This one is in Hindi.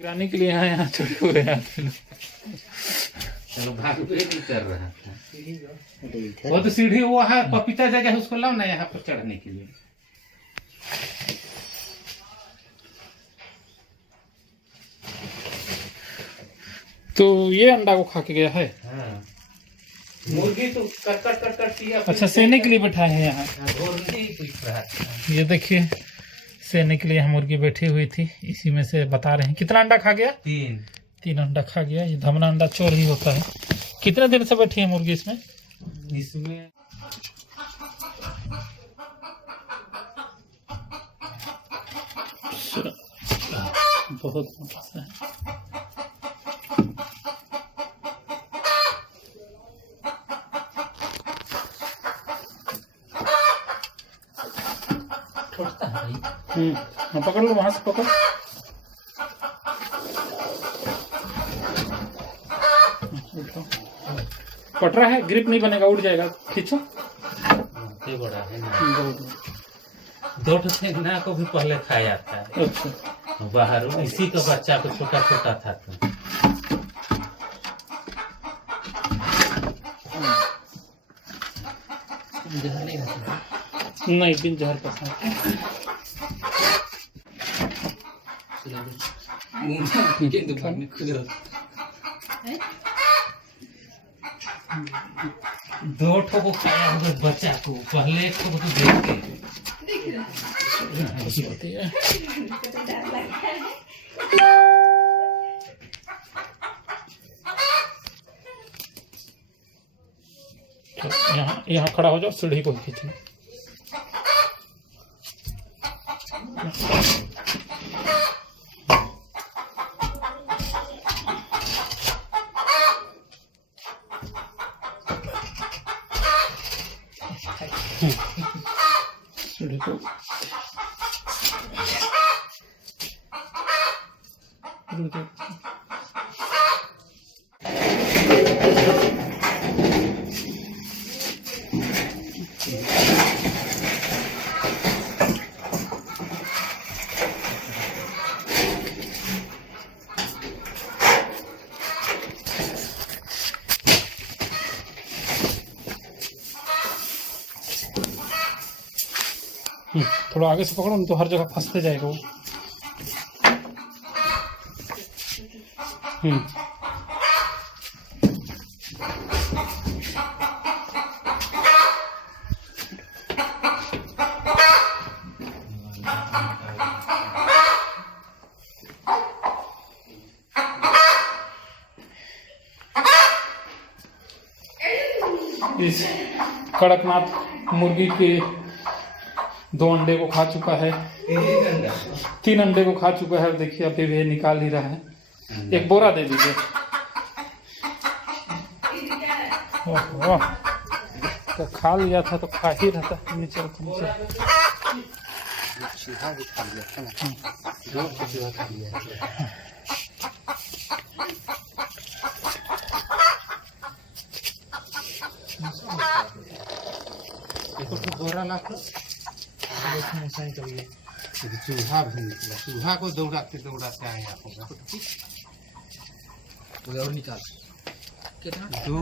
गिराने के लिए यहाँ छोड़े हुए हैं। चलो भाग भी नहीं कर रहा था। वो तो सीढ़ी वो है पपीता जगह है, उसको लाओ ना यहाँ पर चढ़ने के लिए। तो ये अंडा को खा के गया है। हाँ। मुर्गी तो कट किया। अच्छा, सेने के लिए बैठा है यहाँ। नहीं पूछ रहा था। ये देखिए, सेने के लिए यहाँ मुर्गी बैठी हुई थी, इसी में से बता रहे हैं। कितना अंडा खा गया? 3 अंडा खा गया। ये धमना अंडा चोर ही होता है। कितने दिन से बैठी है मुर्गी इसमें? बहुत मोटा सा है। हाँ, पकड़ लो, वहां से पकड़। पटरा है, ग्रिप नहीं बनेगा, उड़ जाएगा। खींचो। ये बड़ा है ना। 2 ठेंगना को भी पहले खाया था। अच्छा, बाहर इसी का बच्चा को छोटा था तो। नहीं, बिन जहर पसंद। दो ठो को खाया होगा बच्चा को, पहले एक ठो को तो होती है। यहाँ खड़ा हो जाओ, सीढ़ी को खींचना। सीढ़ी को थोड़ा आगे से पकड़ो, नहीं तो हर जगह फंसते जाएगा वो। इस कड़कनाथ मुर्गी के 2 अंडे को खा चुका है। 3 अंडे को खा चुका है। देखिए, अभी भी निकाल ही रहा है। एक बोरा दे दीजिए। तो खा लिया था तो खा ही रहता है। नीचे बोरा ला चूहा भी निकला। चूहा को दौड़ाते आया होगा। और निकाल कितना 2